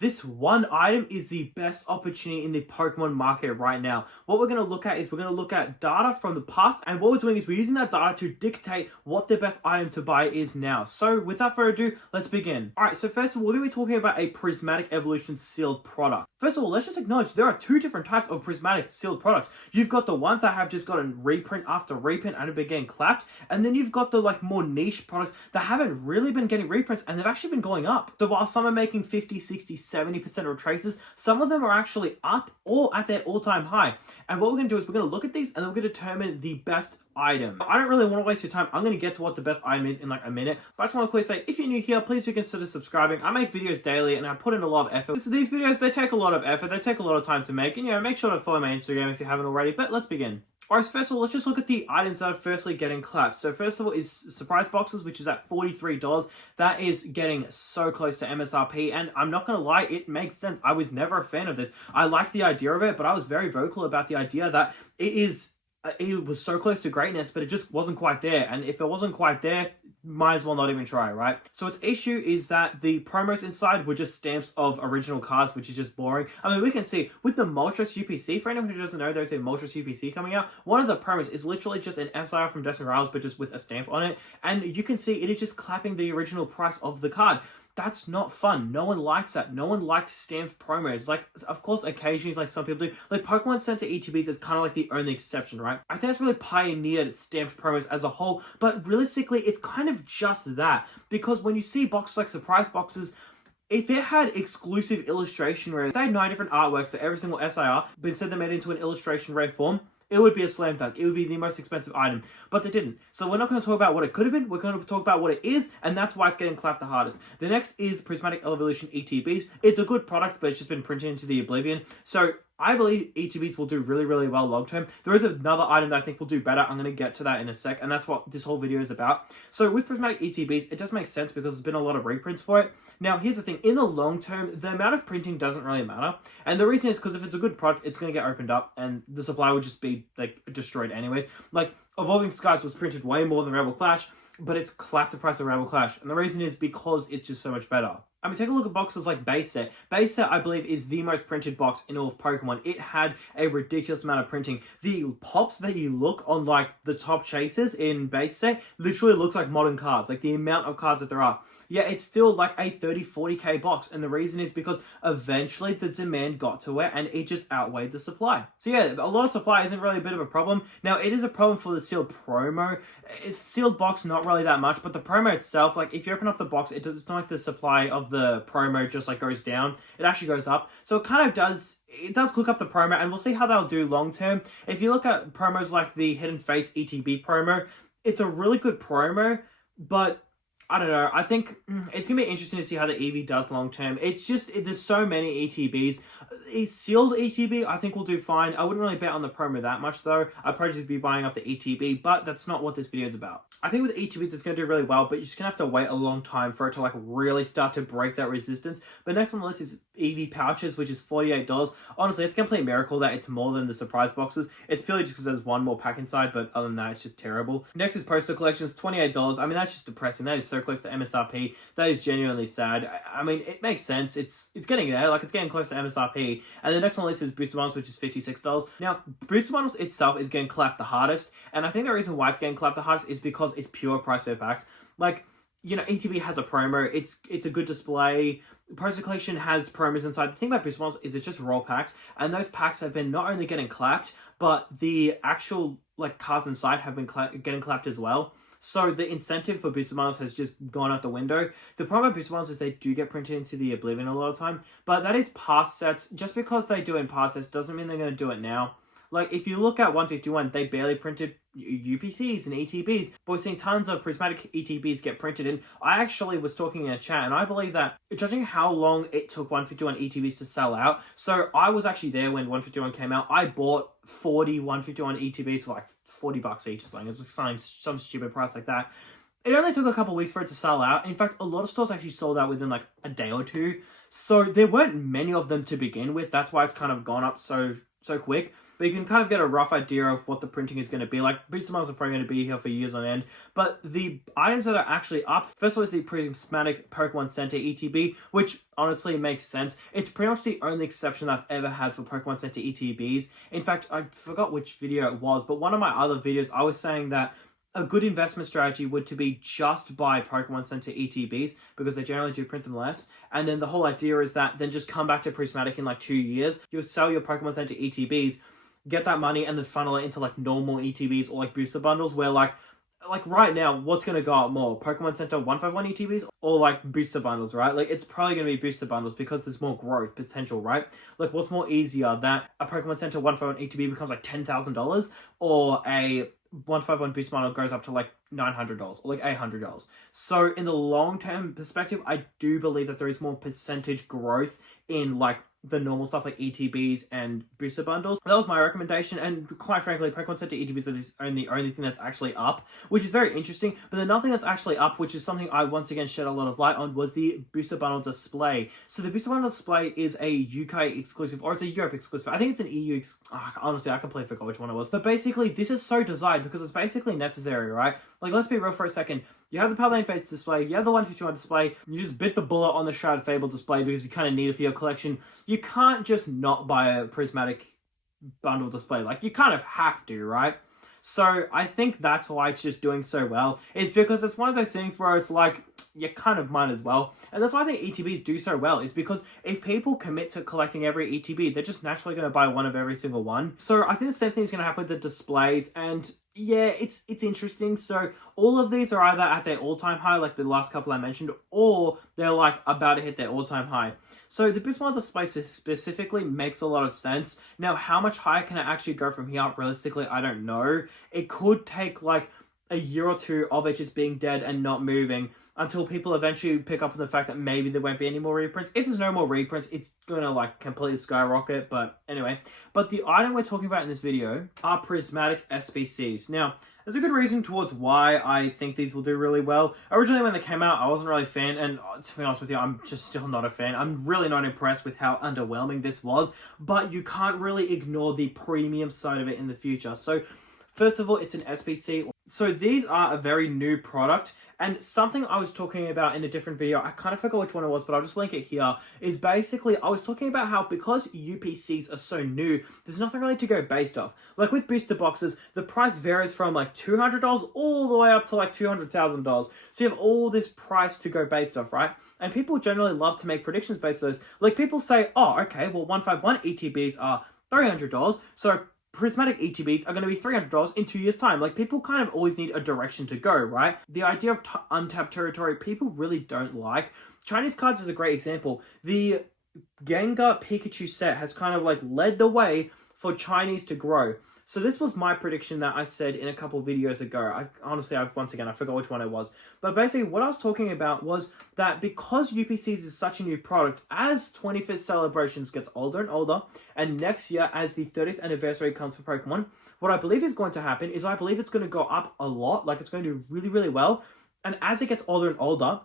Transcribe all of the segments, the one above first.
This one item is the best opportunity in the Pokemon market right now. What we're going to look at is we're going to look at data from the past, and what we're doing is we're using that data to dictate what the best item to buy is now. So without further ado, let's begin. Alright, so first of all, we're going to be talking about a Prismatic Evolution sealed product. First of all, let's just acknowledge there are two different types of Prismatic sealed products. You've got the ones that have just gotten reprint after reprint and have been getting clapped, and then you've got the more niche products that haven't really been getting reprints and they've actually been going up. So while some are making 50, 60, 70% retraces, some of them are actually up or at their all-time high. And what we're going to do is we're going to look at these and then we're going to determine the best item. I don't really want to waste your time. I'm going to get to what the best item is in a minute. But I just want to quickly say, if you're new here, please do consider subscribing. I make videos daily and I put in a lot of effort. So these videos, they take a lot of effort. They take a lot of time to make. And make sure to follow my Instagram if you haven't already. But let's begin. Alright, so first of all, let's just look at the items that are firstly getting clapped. So first of all is surprise boxes, which is at $43. That is getting so close to MSRP, and I'm not going to lie, it makes sense. I was never a fan of this. I liked the idea of it, but I was very vocal about the idea that it was so close to greatness, but it just wasn't quite there. And if it wasn't quite there, might as well not even try, right? So its issue is that the promos inside were just stamps of original cards, which is just boring. I mean, we can see with the Moltres UPC, for anyone who doesn't know, there's a Moltres UPC coming out. One of the promos is literally just an SIR from Destiny Rivals, but just with a stamp on it. And you can see it is just clapping the original price of the card. That's not fun. No one likes that. No one likes stamped promos. Of course, occasionally, some people do. Pokemon Center ETBs is kind of the only exception, right? I think it's really pioneered stamped promos as a whole, but realistically, it's kind of just that. Because when you see boxes like surprise boxes, if it had exclusive illustration rare, if they had 9 different artworks for every single SIR, but instead they made it into an illustration rare form, it would be a slam dunk. It would be the most expensive item. But they didn't. So we're not going to talk about what it could have been. We're going to talk about what it is, and that's why it's getting clapped the hardest. The next is Prismatic Evolution ETBs. It's a good product, but it's just been printed into the oblivion. So I believe ETBs will do really, really well long term. There is another item that I think will do better. I'm going to get to that in a sec, and that's what this whole video is about. So with Prismatic ETBs, it does make sense because there's been a lot of reprints for it. Now, here's the thing. In the long term, the amount of printing doesn't really matter. And the reason is because if it's a good product, it's going to get opened up and the supply will just be destroyed anyways. Evolving Skies was printed way more than Rebel Clash, but it's clapped the price of Rebel Clash. And the reason is because it's just so much better. I mean, take a look at boxes like Base Set. Base Set, I believe, is the most printed box in all of Pokemon. It had a ridiculous amount of printing. The pops that you look on, the top chasers in Base Set literally looks like modern cards. The amount of cards that there are. Yeah, it's still a 30, 40k box. And the reason is because eventually the demand got to it and it just outweighed the supply. So yeah, a lot of supply isn't really a bit of a problem. Now, it is a problem for the sealed promo. It's sealed box, not really that much, but the promo itself, if you open up the box, it's not like the supply of the promo just goes down. It actually goes up. So it kind of does cook up the promo, and we'll see how that'll do long term. If you look at promos like the Hidden Fates ETB promo, it's a really good promo, but I don't know. I think it's going to be interesting to see how the EV does long term. It's just, there's so many ETBs. A sealed ETB, I think will do fine. I wouldn't really bet on the promo that much though. I'd probably just be buying up the ETB, but that's not what this video is about. I think with ETBs, it's going to do really well, but you're just going to have to wait a long time for it to really start to break that resistance. But next on the list is EV pouches, which is $48. Honestly, it's a complete miracle that it's more than the surprise boxes. It's purely just because there's one more pack inside, but other than that, it's just terrible. Next is poster collections, $28. I mean, that's just depressing. That is so close to MSRP. That is genuinely sad. I mean, it makes sense. It's getting there. It's getting close to MSRP. And the next on the list is booster bundles, which is $56. Now, booster bundles itself is getting clapped the hardest. And I think the reason why it's getting clapped the hardest is because it's pure price per packs. ETB has a promo. It's a good display. Poster collection has promos inside. The thing about booster bundles is it's just raw packs. And those packs have been not only getting clapped, but the actual cards inside have been getting clapped as well. So the incentive for booster bundles has just gone out the window. The problem with booster bundles is they do get printed into the oblivion a lot of time, but that is past sets. Just because they do it in past sets doesn't mean they're going to do it now. If you look at 151, they barely printed UPCs and ETBs, but we're seeing tons of Prismatic ETBs get printed. And I actually was talking in a chat, and I believe that, judging how long it took 151 ETBs to sell out, so I was actually there when 151 came out. I bought 40 151 ETBs for $40 each or something. It was some stupid price like that. It only took a couple weeks for it to sell out. In fact, a lot of stores actually sold out within a day or two. So there weren't many of them to begin with. That's why it's kind of gone up so quick. but you can kind of get a rough idea of what the printing is going to be like. Booster bundles are probably going to be here for years on end, but the items that are actually up, first of all, is the Prismatic Pokemon Center ETB, which honestly makes sense. It's pretty much the only exception I've ever had for Pokemon Center ETBs. In fact, I forgot which video it was, but one of my other videos, I was saying that a good investment strategy would to be just buy Pokemon Center ETBs because they generally do print them less. And then the whole idea is that then just come back to Prismatic in like 2 years. You'll sell your Pokemon Center ETBs, get that money, and then funnel it into like normal ETBs or like booster bundles where like right now, what's going to go up more? Pokemon Center 151 ETBs or like booster bundles, right? Like it's probably going to be booster bundles because there's more growth potential, right? Like what's more easier, that a Pokemon Center 151 ETB becomes like $10,000 or a 151 booster bundle goes up to like $900 or like $800. So in the long-term perspective, I do believe that there is more percentage growth in like the normal stuff like ETBs and booster bundles. That was my recommendation, and quite frankly, Pokemon Center ETBs are the only thing that's actually up, which is very interesting. But another thing that's actually up, which is something I once again shed a lot of light on, was the booster bundle display. So the booster bundle display is a UK exclusive, or it's a Europe exclusive. I think it's an EU honestly, I completely forgot which one it was. But basically, this is so designed because it's basically necessary, right? Like, let's be real for a second. You have the Paladin Fates display, you have the 151 display, you just bit the bullet on the Shrouded Fable display because you kind of need it for your collection. You can't just not buy a Prismatic Bundle display. Like, you kind of have to, right? So, I think that's why it's just doing so well. It's because it's one of those things where it's like, you kind of might as well. And that's why I think ETBs do so well, is because if people commit to collecting every ETB, they're just naturally going to buy one of every single one. So, I think the same thing is going to happen with the displays, and yeah, it's interesting. So all of these are either at their all-time high, like the last couple I mentioned, or they're like about to hit their all-time high. So the Prismatic display specifically makes a lot of sense. Now, how much higher can it actually go from here? Realistically, I don't know. It could take like a year or two of it just being dead and not moving until people eventually pick up on the fact that maybe there won't be any more reprints. If there's no more reprints, it's gonna like completely skyrocket, but anyway. But the item we're talking about in this video are Prismatic SBCs. Now, there's a good reason towards why I think these will do really well. Originally when they came out, I wasn't really a fan, and to be honest with you, I'm just still not a fan. I'm really not impressed with how underwhelming this was, but you can't really ignore the premium side of it in the future. So, first of all, it's an SBC. So these are a very new product, and something I was talking about in a different video, I kind of forgot which one it was, but I'll just link it here, is basically I was talking about how because UPCs are so new, there's nothing really to go based off. Like with booster boxes, the price varies from like $200 all the way up to like $200,000. So you have all this price to go based off, right? And people generally love to make predictions based on those. Like people say, oh, okay, well 151 ETBs are $300, so Prismatic ETBs are going to be $300 in 2 years' time. Like, people kind of always need a direction to go, right? The idea of untapped territory, people really don't like. Chinese cards is a great example. The Gengar Pikachu set has kind of like led the way for Chinese to grow. So this was my prediction that I said in a couple videos ago. Once again, I forgot which one it was. But basically, what I was talking about was that because UPCs is such a new product, as 25th celebrations gets older and older, and next year, as the 30th anniversary comes for Pokemon, what I believe is going to happen is I believe it's going to go up a lot. Like, it's going to do really, really well. And as it gets older and older,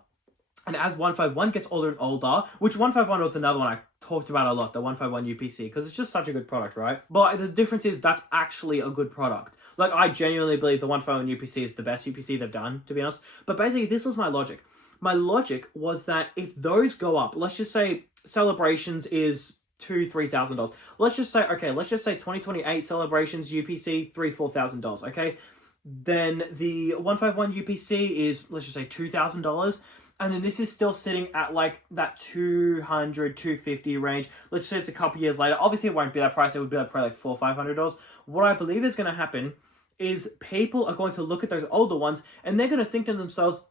and as 151 gets older and older, which 151 was another one I talked about a lot, the 151 UPC, because it's just such a good product, right? But the difference is that's actually a good product. Like, I genuinely believe the 151 UPC is the best UPC they've done, to be honest. But basically, this was my logic. My logic was that if those go up, let's just say Celebrations is $2,000-$3,000. Let's just say 2028 Celebrations UPC, $3,000-$4,000, okay? Then the 151 UPC is, let's just say $2,000. And then this is still sitting at like that $200-$250 range. Let's say it's a couple years later. Obviously, it won't be that price. It would be like probably like $400-$500. What I believe is going to happen is people are going to look at those older ones and they're going to think to themselves,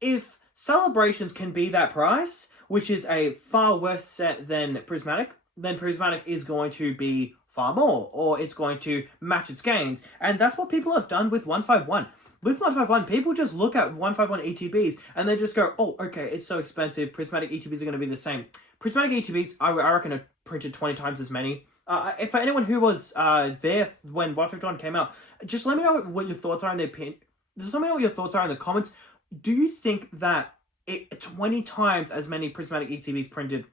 if Celebrations can be that price, which is a far worse set than Prismatic, then Prismatic is going to be far more, or it's going to match its gains. And that's what people have done with 151. With 151, people just look at 151 ETBs and they just go, oh, okay, it's so expensive. Prismatic ETBs are going to be the same. Prismatic ETBs, I reckon, are printed 20 times as many. For anyone who was there when 151 came out, just let me know what your thoughts are in the opinion. Just let me know what your thoughts are in the comments. Do you think that 20 times as many Prismatic ETBs printed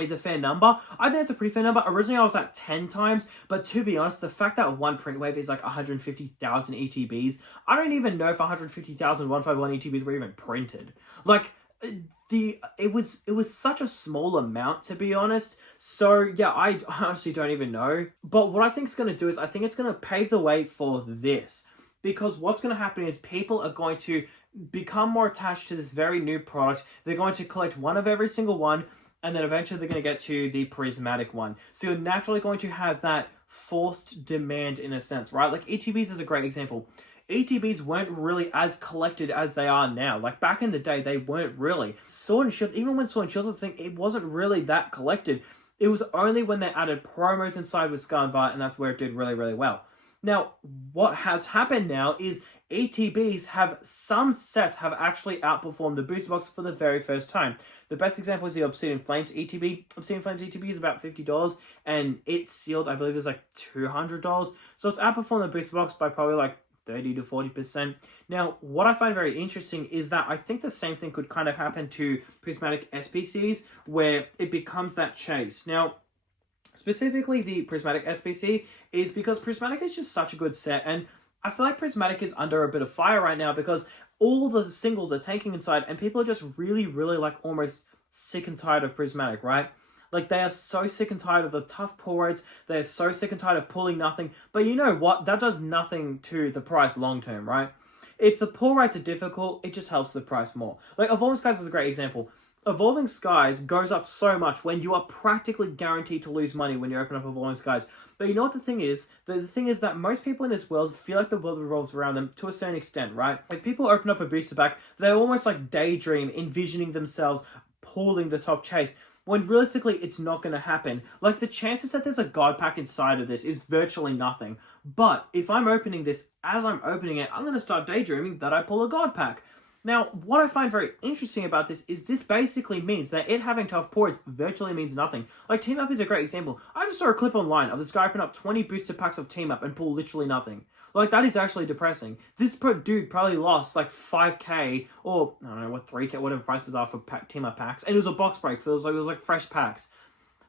is a fair number. I think it's a pretty fair number. Originally, I was at 10 times, but to be honest, the fact that one print wave is like 150,000 ETBs, I don't even know if 150,000 151 ETBs were even printed. Like, it was such a small amount, to be honest. So yeah, I honestly don't even know. But what I think it's going to do is I think it's going to pave the way for this. Because what's going to happen is people are going to become more attached to this very new product. They're going to collect one of every single one, and then eventually they're going to get to the prismatic one. So you're naturally going to have that forced demand in a sense, right? Like ETBs is a great example. ETBs weren't really as collected as they are now. Like back in the day, they weren't really. Sword and Shield, even when Sword and Shield was a thing, it wasn't really that collected. It was only when they added promos inside with Scar and Violet, and that's where it did really, really well. Now, what has happened now is ETBs have, some sets have actually outperformed the booster box for the very first time. The best example is the Obsidian Flames ETB. Obsidian Flames ETB is about $50, and it's sealed, I believe, is like $200. So it's outperformed the booster box by probably like 30 to 40%. Now, what I find very interesting is that I think the same thing could kind of happen to Prismatic SBCs, where it becomes that chase. Now, specifically the Prismatic SBC is because Prismatic is just such a good set, and I feel like Prismatic is under a bit of fire right now because all the singles are tanking inside, and people are just really, really like almost sick and tired of Prismatic, right? Like, they are so sick and tired of the tough pull rates. They're so sick and tired of pulling nothing. But you know what? That does nothing to the price long term, right? If the pull rates are difficult, it just helps the price more. Like, Evolving Skies is a great example. Evolving Skies goes up so much when you are practically guaranteed to lose money when you open up Evolving Skies. But you know what the thing is? The thing is that most people in this world feel like the world revolves around them to a certain extent, right? If people open up a booster pack, they almost like daydream, envisioning themselves pulling the top chase, when realistically it's not going to happen. Like, the chances that there's a god pack inside of this is virtually nothing. But if I'm opening this, as I'm opening it, I'm going to start daydreaming that I pull a god pack. Now, what I find very interesting about this is this basically means that it having tough ports virtually means nothing. Like, Team Up is a great example. I just saw a clip online of this guy open up 20 booster packs of Team Up and pull literally nothing. Like, that is actually depressing. This dude probably lost like 5k or, I don't know, what, 3k, whatever prices are for Team Up packs. And it was a box break, so it was like fresh packs.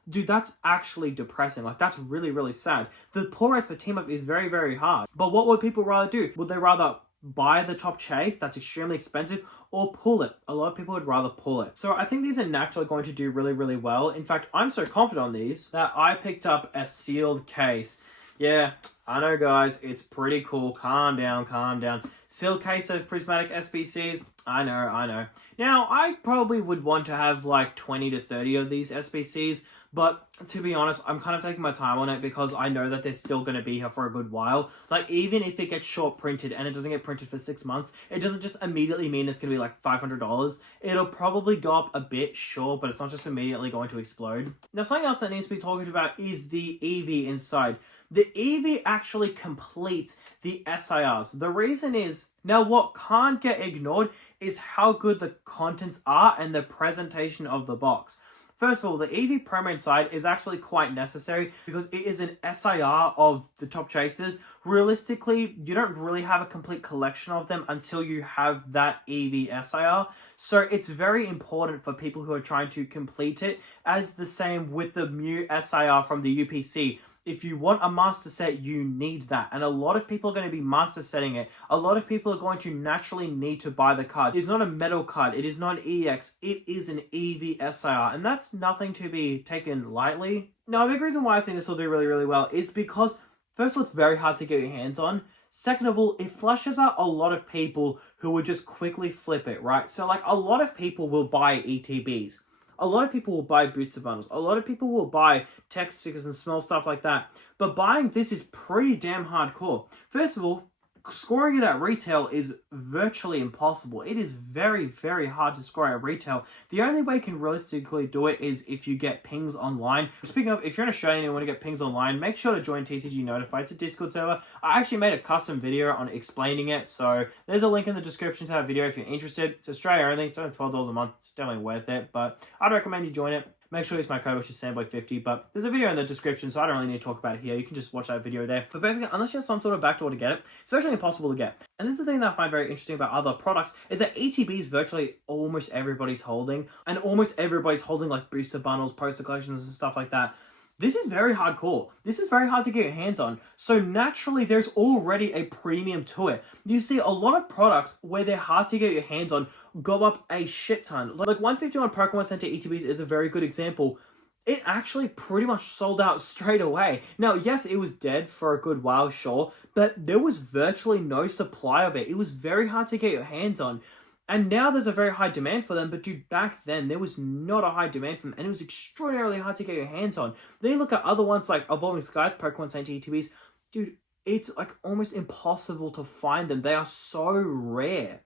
Dude, that's actually depressing. Like, that's really, really sad. The pull rates for Team Up is very, very hard. But what would people rather do? Would they rather buy the top chase that's extremely expensive, or pull it? A lot of people would rather pull it. So I think these are naturally going to do really, really well. In fact, I'm so confident on these that I picked up a sealed case. Yeah, I know, guys, it's pretty cool. Calm down, calm down. Sealed case of Prismatic SBCs. I know. Now, I probably would want to have like 20 to 30 of these SBCs, but to be honest, I'm kind of taking my time on it because I know that they're still going to be here for a good while. Like, even if it gets short printed and it doesn't get printed for 6 months, it doesn't just immediately mean it's going to be like $500. It'll probably go up a bit, sure, but it's not just immediately going to explode. Now, something else that needs to be talked about is the EV inside. The EV actually completes the SIRs. The reason is, now what can't get ignored is how good the contents are and the presentation of the box. First of all, the EV promo inside is actually quite necessary because it is an SIR of the top chasers. Realistically, you don't really have a complete collection of them until you have that EV SIR. So it's very important for people who are trying to complete it, as the same with the Mew SIR from the UPC. If you want a master set, you need that. And a lot of people are going to be master setting it. A lot of people are going to naturally need to buy the card. It's not a metal card. It is not an EX. It is an EV SIR. And that's nothing to be taken lightly. Now, a big reason why I think this will do really, really well is because, first of all, it's very hard to get your hands on. Second of all, it flushes out a lot of people who would just quickly flip it, right? So, like, a lot of people will buy ETBs. A lot of people will buy booster bundles. A lot of people will buy text stickers and small stuff like that. But buying this is pretty damn hardcore. First of all, scoring it at retail is virtually impossible. It is very, very hard to score at retail. The only way you can realistically do it is if you get pings online. Speaking of, if you're in Australia and you want to get pings online, make sure to join TCGNOTIFY. It's a Discord server. I actually made a custom video on explaining it, so there's a link in the description to that video if you're interested. It's Australia only. It's only $12 a month. It's definitely worth it, but I'd recommend you join it. Make sure you use my code, which is Samboy50, but there's a video in the description, so I don't really need to talk about it here. You can just watch that video there. But basically, unless you have some sort of backdoor to get it, it's virtually impossible to get. And this is the thing that I find very interesting about other products, is that ETBs virtually almost everybody's holding, and almost everybody's holding like booster bundles, poster collections, and stuff like that. This is very hardcore. This is very hard to get your hands on. So naturally, there's already a premium to it. You see a lot of products where they're hard to get your hands on go up a shit ton. Like 151 Pokemon Center ETBs is a very good example. It actually pretty much sold out straight away. Now, yes, it was dead for a good while, sure, but there was virtually no supply of it. It was very hard to get your hands on. And now there's a very high demand for them, but dude, back then, there was not a high demand for them, and it was extraordinarily hard to get your hands on. Then you look at other ones like Evolving Skies, Pokemon Center ETBs, dude, it's like almost impossible to find them. They are so rare.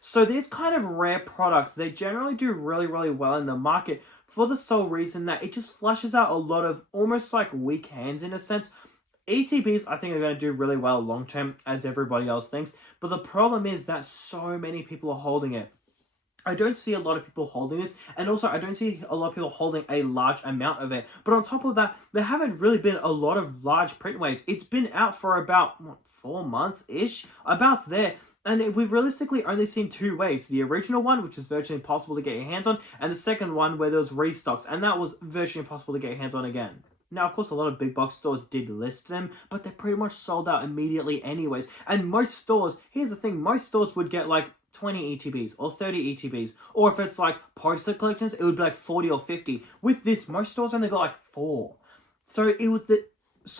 So these kind of rare products, they generally do really, really well in the market for the sole reason that it just flushes out a lot of almost like weak hands in a sense. ETBs, I think, are going to do really well long term, as everybody else thinks. But the problem is that so many people are holding it. I don't see a lot of people holding this, and also I don't see a lot of people holding a large amount of it. But on top of that, there haven't really been a lot of large print waves. It's been out for about, 4 months-ish? About there. And we've realistically only seen 2 waves. The original one, which was virtually impossible to get your hands on, and the second one where there was restocks, and that was virtually impossible to get your hands on again. Now, of course, a lot of big box stores did list them, but they pretty much sold out immediately anyways. And most stores, here's the thing, most stores would get like 20 ETBs or 30 ETBs. Or if it's like poster collections, it would be like 40 or 50. With this, most stores only got like 4. So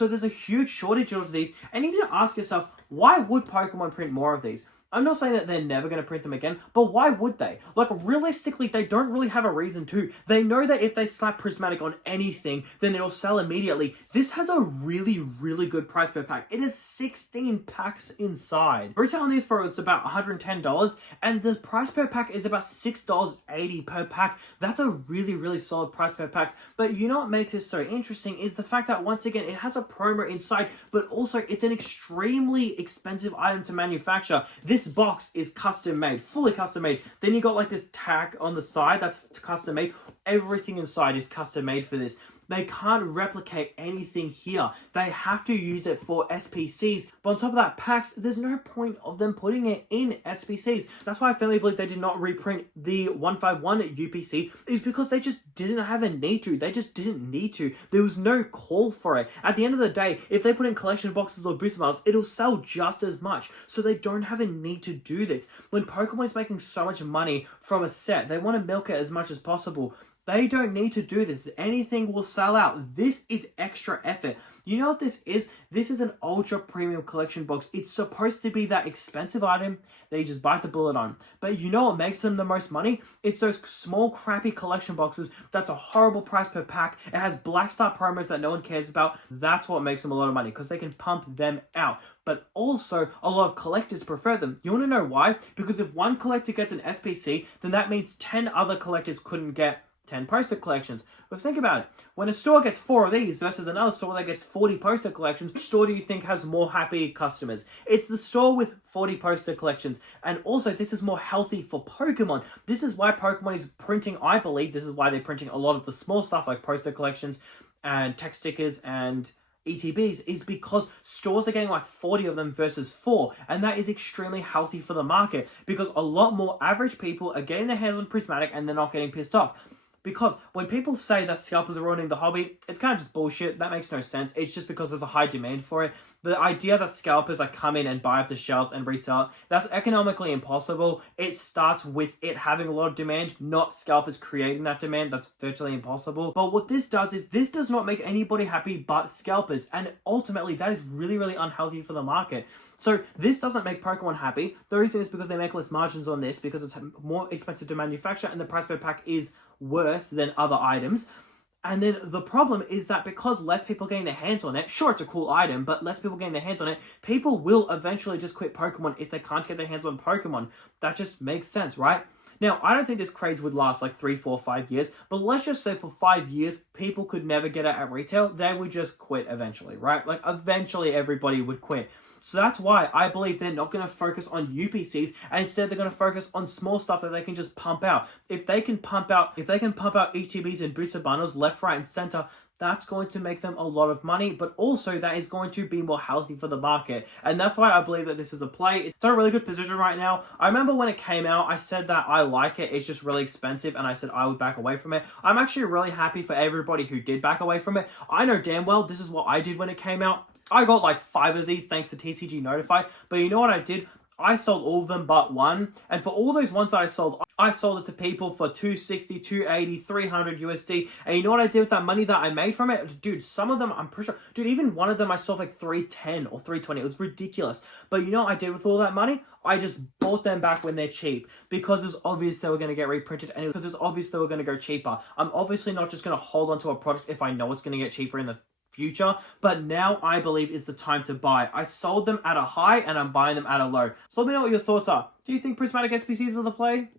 there's a huge shortage of these. And you need to ask yourself, why would Pokemon print more of these? I'm not saying that they're never going to print them again, but why would they? Like, realistically, they don't really have a reason to. They know that if they slap Prismatic on anything, then it'll sell immediately. This has a really, really good price per pack. It has 16 packs inside. Retail on these for it's about $110, and the price per pack is about $6.80 per pack. That's a really, really solid price per pack. But you know what makes this so interesting is the fact that, once again, it has a promo inside, but also it's an extremely expensive item to manufacture. This box is custom made, fully custom made. Then you got like this tag on the side that's custom made. Everything inside is custom made for this. They can't replicate anything here. They have to use it for SPCs. But on top of that, packs, there's no point of them putting it in SPCs. That's why I firmly believe they did not reprint the 151 UPC, is because they just didn't have a need to. They just didn't need to. There was no call for it. At the end of the day, if they put in collection boxes or booster models, it'll sell just as much. So they don't have a need to do this. When Pokemon is making so much money from a set, they want to milk it as much as possible. They don't need to do this. Anything will sell out. This is extra effort. You know what this is? This is an ultra premium collection box. It's supposed to be that expensive item that you just bite the bullet on. But you know what makes them the most money? It's those small crappy collection boxes that's a horrible price per pack. It has Black Star promos that no one cares about. That's what makes them a lot of money, because they can pump them out. But also, a lot of collectors prefer them. You want to know why? Because if one collector gets an SPC, then that means 10 other collectors couldn't get 10 poster collections. But think about it. When a store gets 4 of these versus another store that gets 40 poster collections, which store do you think has more happy customers? It's the store with 40 poster collections. And also, this is more healthy for Pokemon. This is why Pokemon is printing, I believe, this is why they're printing a lot of the small stuff like poster collections and text stickers and ETBs, is because stores are getting like 40 of them versus 4, and that is extremely healthy for the market, because a lot more average people are getting their hands on Prismatic and they're not getting pissed off. Because when people say that scalpers are ruining the hobby, it's kind of just bullshit. That makes no sense. It's just because there's a high demand for it. The idea that scalpers like come in and buy up the shelves and resell it, that's economically impossible. It starts with it having a lot of demand, not scalpers creating that demand. That's virtually impossible. But what this does is this does not make anybody happy but scalpers. And ultimately, that is really, really unhealthy for the market. So this doesn't make Pokemon happy. The reason is because they make less margins on this, because it's more expensive to manufacture and the price per pack is worse than other items. And then the problem is that because less people getting their hands on it, sure, it's a cool item, but less people getting their hands on it, people will eventually just quit Pokemon if they can't get their hands on Pokemon. That just makes sense, right? Now, I don't think this craze would last like 3, 4, 5 years, but let's just say for 5 years, people could never get it at retail. They would just quit eventually, right? Like, eventually everybody would quit. So that's why I believe they're not going to focus on UPCs, and instead they're going to focus on small stuff that they can just pump out. If they can pump out ETBs and booster bundles left, right, and center, that's going to make them a lot of money, but also that is going to be more healthy for the market. And that's why I believe that this is a play. It's a really good position right now. I remember when it came out, I said that I like it. It's just really expensive, and I said I would back away from it. I'm actually really happy for everybody who did back away from it. I know damn well this is what I did when it came out. I got like 5 of these thanks to TCGNOTIFY, but you know what I did? I sold all of them but one, and for all those ones that I sold it to people for 260, 280, 300 USD. And you know what I did with that money that I made from it? Dude, some of them, I'm pretty sure, dude, even one of them I sold for like 310 or 320. It was ridiculous. But you know what I did with all that money? I just bought them back when they're cheap, because it's obvious they were going to get reprinted, and because it's obvious they were going to go cheaper. I'm obviously not just going to hold on to a product if I know it's going to get cheaper in the future, but now I believe is the time to buy. I sold them at a high and I'm buying them at a low. So let me know what your thoughts are. Do you think prismatic SBCs are the play?